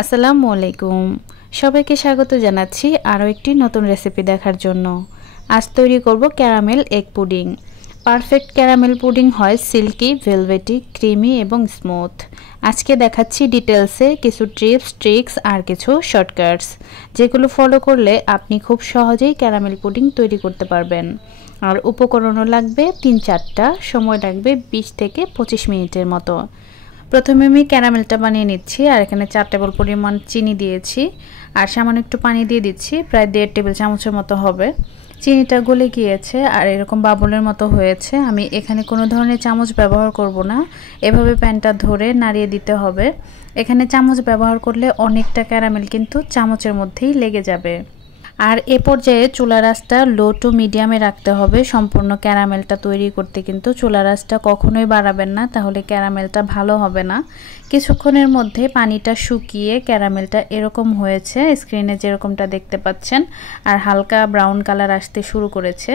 আসসালামু আলাইকুম সবাইকে স্বাগত জানাচ্ছি আরও একটি নতুন রেসিপি দেখার জন্য। আজ তৈরি করব caramel egg pudding. Perfect caramel pudding হয় সিল্কি, ভেলভেটি, ক্রিমি এবং স্মুথ। আজকে দেখাচ্ছি ডিটেলসে কিছু টিপস, ট্রিক্স আর কিছু শর্টকাটস, যেগুলো ফলো করলে আপনি খুব সহজেই ক্যারামেল পুডিং তৈরি করতে পারবেন। আর উপকরণও লাগবে 3-4টা, সময় লাগবে 20 থেকে 25 মিনিটের মতো। প্রথমে আমি ক্যারামেলটা বানিয়ে নিচ্ছি। আর এখানে 4 টেবিল পরিমাণ চিনি দিয়েছি আর সামান্য একটু পানি দিয়ে দিচ্ছি, প্রায় 1.5 টেবিল চামচের মতো হবে। চিনিটা গলে গিয়েছে আর এরকম বাবলের মতো হয়েছে। আমি এখানে কোনো ধরনের চামচ ব্যবহার করব না, এভাবে প্যানটা ধরে নাড়িয়ে দিতে হবে। এখানে চামচ ব্যবহার করলে অনেকটা ক্যারামেল কিন্তু চামচের মধ্যেই লেগে যাবে। আর এ পর্যায়ে চুলার আঁচটা লো টু মিডিয়ামে রাখতে হবে। সম্পূর্ণ ক্যারামেলটা তৈরি করতে কিন্তু চুলার আঁচটা কখনোই বাড়াবেন না, তাহলে ক্যারামেলটা ভালো হবে না। কিছুক্ষণের মধ্যে পানিটা শুকিয়ে ক্যারামেলটা এরকম হয়েছে, স্ক্রিনে যেরকমটা দেখতে পাচ্ছেন। আর হালকা ব্রাউন কালার আসতে শুরু করেছে।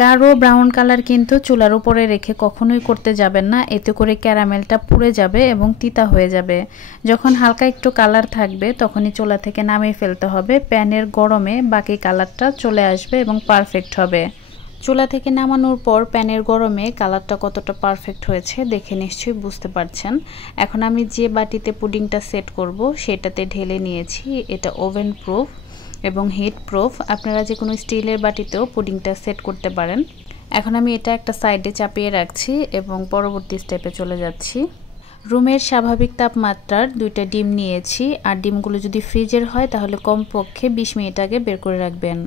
গাঢ় ব্রাউন কালার কিন্তু চুলার উপরে রেখে কখনোই করতে যাবেন না, এতে করে ক্যারামেলটা পুড়ে যাবে এবং তিতা হয়ে যাবে। যখন হালকা একটু কালার থাকবে তখনই চুলা থেকে নামিয়ে ফেলতে হবে। প্যানের গরমে বাকি কালারটা চলে আসবে এবং পারফেক্ট হবে। চুলা থেকে নামানোর পর প্যানের গরমে কালারটা কতটা পারফেক্ট হয়েছে দেখে নিশ্চয়ই বুঝতে পারছেন। এখন আমি যে বাটিতে পুডিংটা সেট করব সেটাতে ঢেলে নিয়েছি। এটা ওভেন প্রুফ এবং হিট প্রুফ। আপনারা যে কোনো স্টিলের বাটিতেও পুডিংটা সেট করতে পারেন। এখন আমি এটা একটা সাইডে চাপিয়ে রাখছি এবং পরবর্তী স্টেপে চলে যাচ্ছি। রুমের স্বাভাবিক তাপমাত্রার 2টা ডিম নিয়েছি। আর ডিমগুলো যদি ফ্রিজের হয় তাহলে কমপক্ষে 20 মিনিট আগে বের করে রাখবেন।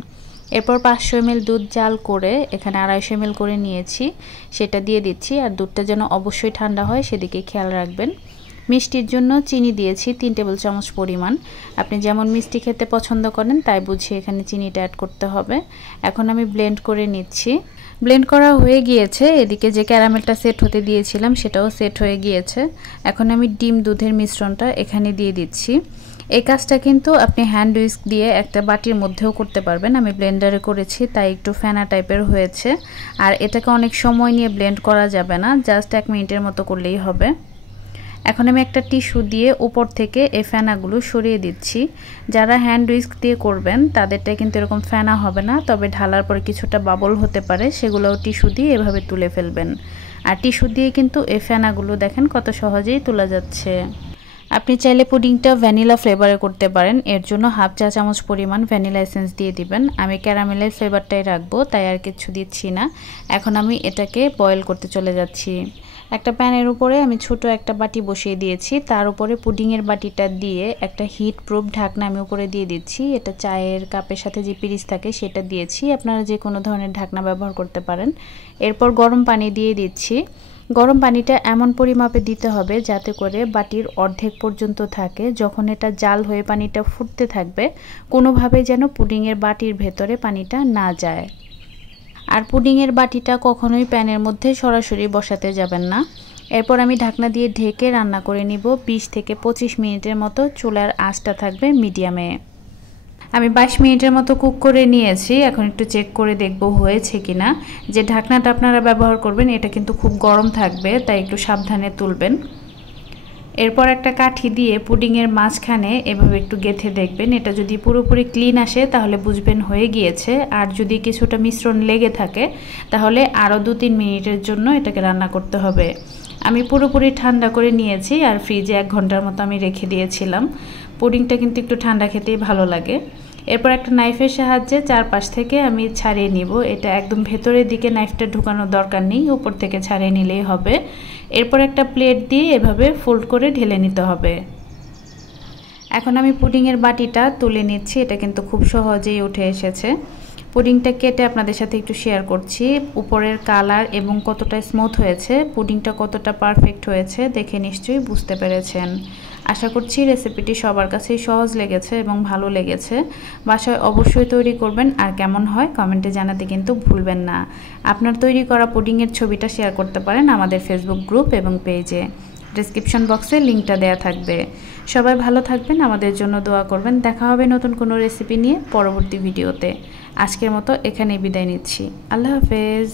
এরপর 500 ml দুধ জাল করে এখানে 250 ml করে নিয়েছি, সেটা দিয়ে দিচ্ছি। আর দুধটা যেন অবশ্যই ঠান্ডা হয় সেদিকে খেয়াল রাখবেন। মিষ্টির জন্য চিনি দিয়েছি 3 টেবিল চামচ পরিমাণ। আপনি যেমন মিষ্টি খেতে পছন্দ করেন তাই বুঝে এখানে চিনিটা অ্যাড করতে হবে। এখন আমি ব্লেন্ড করে নিচ্ছি। ব্লেন্ড করা হয়ে গিয়েছে। এদিকে যে ক্যারামেলটা সেট হতে দিয়েছিলাম সেটাও সেট হয়ে গিয়েছে। এখন আমি ডিম দুধের মিশ্রণটা এখানে দিয়ে দিচ্ছি। এই কাজটা কিন্তু আপনি হ্যান্ড উইস্ক দিয়ে একটা বাটির মধ্যেও করতে পারবেন। আমি ব্লেন্ডারে করেছি তাই একটু ফেনা টাইপের হয়েছে। আর এটাকে অনেক সময় নিয়ে ব্লেন্ড করা যাবে না, জাস্ট 1 মিনিটের মতো করলেই হবে। এখন আমি একটা টিস্যু দিয়ে উপর থেকে এই ফেনাগুলো সরিয়ে দিচ্ছি। যারা হ্যান্ড উইস্ক দিয়ে করবেন তাদেরটা কিন্তু এরকম ফেনা হবে না, তবে ঢালার পরে কিছুটা বাবল হতে পারে, সেগুলোও টিস্যু দিয়ে এভাবে তুলে ফেলবেন। আর টিস্যু দিয়ে কিন্তু এই ফেনাগুলো দেখেন কত সহজেই তোলা যাচ্ছে। আপনি চাইলে পুডিংটা ভ্যানিলা ফ্লেভারে করতে পারেন। এর জন্য 1/2 চা চামচ পরিমাণ ভ্যানিলা এসেন্স দিয়ে দিবেন। আমি ক্যারামেলের ফ্লেভারটাই রাখবো তাই আর কিছু দিচ্ছি না। এখন আমি এটাকে বয়েল করতে চলে যাচ্ছি। একটা প্যানের উপরে আমি ছোট একটা বাটি বসিয়ে দিয়েছি, তার উপরে পুডিংয়ের বাটিটা দিয়ে একটা হিট প্রুফ ঢাকনা আমি উপরে দিয়ে দিচ্ছি। এটা চায়ের কাপের সাথে যে পিরিচ থাকে সেটা দিয়েছি, আপনারা যে কোনো ধরনের ঢাকনা ব্যবহার করতে পারেন। এরপর গরম পানি দিয়ে দিচ্ছি। গরম পানিটা এমন পরিমাপে দিতে হবে যাতে করে বাটির অর্ধেক পর্যন্ত থাকে। যখন এটা জাল হয়ে পানিটা ফুটতে থাকবে কোনোভাবে যেন পুডিংয়ের বাটির ভেতরে পানিটা না যায়। আর পুডিংয়ের বাটিটা কখনোই প্যানের মধ্যে সরাসরি বসাতে যাবেন না। এরপর আমি ঢাকনা দিয়ে ঢেকে রান্না করে নিব 20 থেকে 25 মিনিটের মতো। চুলার আঁচটা থাকবে মিডিয়ামে। আমি 22 মিনিটের মতো কুক করে নিয়েছি। এখন একটু চেক করে দেখব হয়েছে কিনা। যে ঢাকনাটা আপনারা ব্যবহার করবেন এটা কিন্তু খুব গরম থাকবে, তাই একটু সাবধানে তুলবেন। এরপর একটা কাঠি দিয়ে পুডিংয়ের মাঝখানে এভাবে একটু গেঁথে দেখবেন। এটা যদি পুরোপুরি ক্লিন আসে তাহলে বুঝবেন হয়ে গিয়েছে। আর যদি কিছুটা মিশ্রণ লেগে থাকে তাহলে আরও 2-3 মিনিটের জন্য এটাকে রান্না করতে হবে। আমি পুরোপুরি ঠান্ডা করে নিয়েছি আর ফ্রিজে 1 ঘন্টার মতো আমি রেখে দিয়েছিলাম। পুডিংটা কিন্তু একটু ঠান্ডা খেতেই ভালো লাগে। এরপর একটা নাইফের সাহায্যে চারপাশ থেকে আমি ছাড়িয়ে নিব। এটা একদম ভেতরের দিকে নাইফটা ঢুকানোর দরকার নেই, উপর থেকে ছাড়িয়ে নিলেই হবে। এরপর একটা প্লেট দিয়ে এভাবে ফোল্ড করে ঢেলে নিতে হবে। এখন আমি পুডিংয়ের বাটিটা তুলে নিচ্ছি। এটা কিন্তু খুব সহজেই উঠে এসেছে। পুডিংটা কেটে আপনাদের সাথে একটু শেয়ার করছি। উপরের কালার এবং কতটা স্মুথ হয়েছে, পুডিংটা কতটা পারফেক্ট হয়েছে দেখে নিশ্চয়ই বুঝতে পেরেছেন। আশা করছি রেসিপিটি সবার কাছেই সহজ লেগেছে এবং ভালো লেগেছে। বাসায় অবশ্যই তৈরি করবেন আর কেমন হয় কমেন্টে জানাতে কিন্তু ভুলবেন না। আপনার তৈরি করা পুডিংয়ের ছবিটা শেয়ার করতে পারেন আমাদের ফেসবুক গ্রুপ এবং পেজে। ডেসক্রিপশন বক্সে লিঙ্কটা দেওয়া থাকবে। সবাই ভালো থাকবেন, আমাদের জন্য দোয়া করবেন। দেখা হবে নতুন কোনো রেসিপি নিয়ে পরবর্তী ভিডিওতে। আজকের মতো এখানেই বিদায় নিচ্ছি। আল্লাহ হাফেজ।